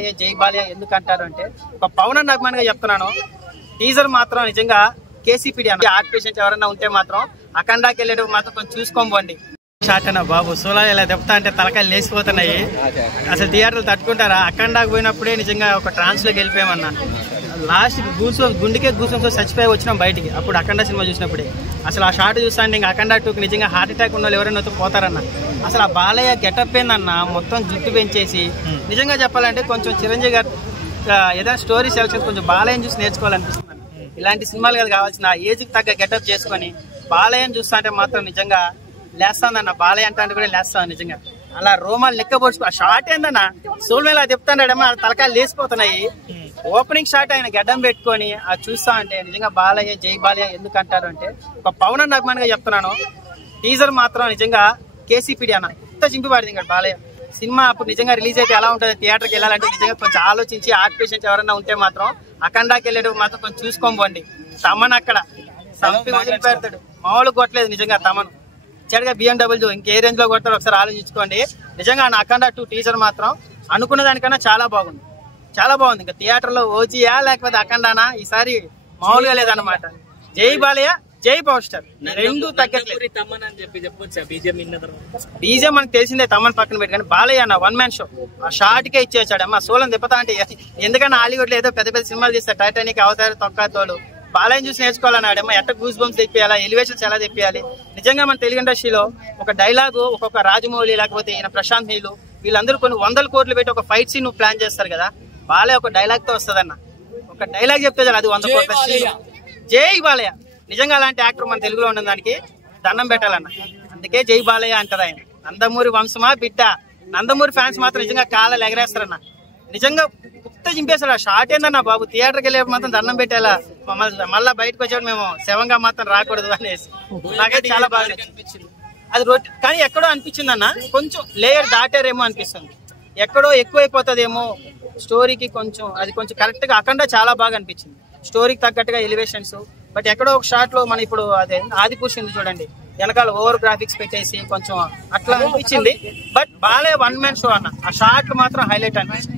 జై బాలయ్య ఎందుకు అంటారు అంటే ఒక పవన్ అన్న అభిమానిగా చెప్తున్నాను. టీజర్ మాత్రం నిజంగా కేసీపీడీ అన్న హార్ట్ పేషెంట్ ఎవరైనా ఉంటే మాత్రం అఖండాకి వెళ్ళేటప్పుడు మాత్రం కొంచెం చూసుకోండి. షాట్ అన్న బాబు సోలా ఇలా చెప్తా అంటే తలకాయలు లేచిపోతున్నాయి. అసలు థియేటర్లు తట్టుకుంటారా? అఖండాకి పోయినప్పుడే నిజంగా ఒక ట్రాన్స్ లోకి వెళ్ళిపోయామన్నా. లాస్ట్ గుండెకే గూసంతో చచ్చిపోయి వచ్చినాం బయటికి. అప్పుడు అఖండ సినిమా చూసినప్పుడే అసలు ఆ షాట్ చూస్తా అంటే ఇంకా అఖండ 2కి నిజంగా హార్ట్ అటాక్ ఉన్న వాళ్ళు ఎవరైనా పోతారన్న. అసలు ఆ బాలయ్య గెటప్ ఏందన్న, మొత్తం జుట్టు పెంచేసి నిజంగా చెప్పాలంటే కొంచెం చిరంజీవి గారు ఏదైనా స్టోరీ సెలక్షన్స్ కొంచెం బాలయ్యని చూసి నేర్చుకోవాలనిపిస్తుంది. ఇలాంటి సినిమాలు కదా కావాల్సిన ఏజ్కి తగ్గ గెటప్ చేసుకొని బాలయ్యని చూస్తా అంటే మాత్రం నిజంగా లేస్తాందన్న. బాలయ్య అంటే కూడా లేస్తాను నిజంగా. అలా రోమాలు లెక్కబోడ్చుకో. ఆ షాట్ ఏందన్న సోల్ మీద చెప్తాడేమో తలకాయలు లేచిపోతున్నాయి. ఓపెనింగ్ షాట్ ఆయన గడ్డం పెట్టుకొని అది చూస్తా అంటే నిజంగా బాలయ్య జై బాలయ్య ఎందుకు అంటారు అంటే ఒక పవన్ అన్న అభిమానిగా చెప్తున్నాను. టీజర్ మాత్రం నిజంగా కేసీపీడీ అన్న ఇంత చింపి పడింది ఇంకా బాలయ్య సినిమా. అప్పుడు నిజంగా రిలీజ్ అయితే ఎలా ఉంటుంది? థియేటర్కి వెళ్ళాలంటే నిజంగా కొంచెం ఆలోచించి హార్ట్ పేషెంట్స్ ఎవరైనా ఉంటే మాత్రం అఖండాకి వెళ్ళేటప్పుడు మాత్రం కొంచెం చూసుకోండి. తమన్ అక్కడ సంపి వదిలిపెడతాడు, మామూలు కొట్టలేదు నిజంగా. తమన్ చెడుగా BMW ఇంకే రేంజ్ లో కొడతాడు ఒకసారి ఆలోచించుకోండి. నిజంగా అఖండ 2 టీజర్ మాత్రం అనుకున్న దానికన్నా చాలా బాగుంది, చాలా బాగుంది. ఇంకా థియేటర్ లో ఓజీయా లేకపోతే అఖండానా ఈసారి మామూలుగా లేదన్నమాట. జై బాలయ్య జై పవర్ స్టార్ రెండు తగ్గట్లేదు. బీజే మనకు తెలిసిందే, తమ్మని పక్కన పెట్టి. కానీ బాలయ్య అన్న 1 మ్యాన్ షో ఆ షార్ట్ కే ఇచ్చేసాడమ్మా. సోలం తిప్పుతా అంటే ఎందుకన్నా హాలీవుడ్ లో ఏదో పెద్ద పెద్ద సినిమాలు తీస్తారు, టైటానిక్, అవతార్, తొక్కాతోలు. బాలయ్యని చూసి నేర్చుకోవాలన్నాడమ్మా. ఎట్ట గూస్ బంప్స్ తెప్పియాలా, ఎలివేషన్స్ ఎలా తెప్పియాలి. నిజంగా మన తెలుగు ఇండస్ట్రీలో ఒక డైలాగు ఒక్కొక్క రాజమౌళి లేకపోతే ఈయన ప్రశాంత్ నీలు వీళ్ళందరూ కొన్ని 100 కోట్లు పెట్టి ఒక ఫైట్ సీన్ నువ్వు ప్లాన్ చేస్తారు కదా. బాలయ్య ఒక డైలాగ్ తో వస్తుందన్న. ఒక డైలాగ్ చెప్తే చాలు అది 100 కోట్ల సీన్. జై బాలయ్య నిజంగా అలాంటి యాక్టర్ మన తెలుగులో ఉన్న దానికి దండం పెట్టాలన్న. అందుకే జై బాలయ్య అంటారు ఆయన. నందమూరి వంశమా బిడ్డ. నందమూరి ఫ్యాన్స్ మాత్రం నిజంగా కాళ్ళలు ఎగరేస్తారన్న. నిజంగా గుప్త చింపేశాడు. ఆ షార్ట్ ఏందన్నా బాబు, థియేటర్కి వెళ్ళే మాత్రం దండం పెట్టేలా మళ్ళీ బయటకు వచ్చాడు మేము శవంగా మాత్రం రాకూడదు అనేసి. నాకైతే చాలా బాగా అనిపించింది అది. కానీ ఎక్కడో అనిపించింది అన్న, కొంచెం లేయర్ దాటారేమో అనిపిస్తుంది. ఎక్కడో ఎక్కువైపోతుందేమో స్టోరీకి. కొంచెం అది కొంచెం కరెక్ట్ గా అఖండ చాలా బాగా అనిపించింది, స్టోరీకి తగ్గట్టుగా ఎలివేషన్స్. బట్ ఎక్కడో ఒక షాట్ లో మన ఇప్పుడు అదే ఆదిపురుషుని చూడండి, వెనకాల ఓవర్ గ్రాఫిక్స్ పెట్టేసి కొంచెం అట్లా అనిపించింది. బట్ బాలయ్య 1 మ్యాన్ షో అన్న. ఆ షాట్లు మాత్రం హైలైట్ అనిపించింది.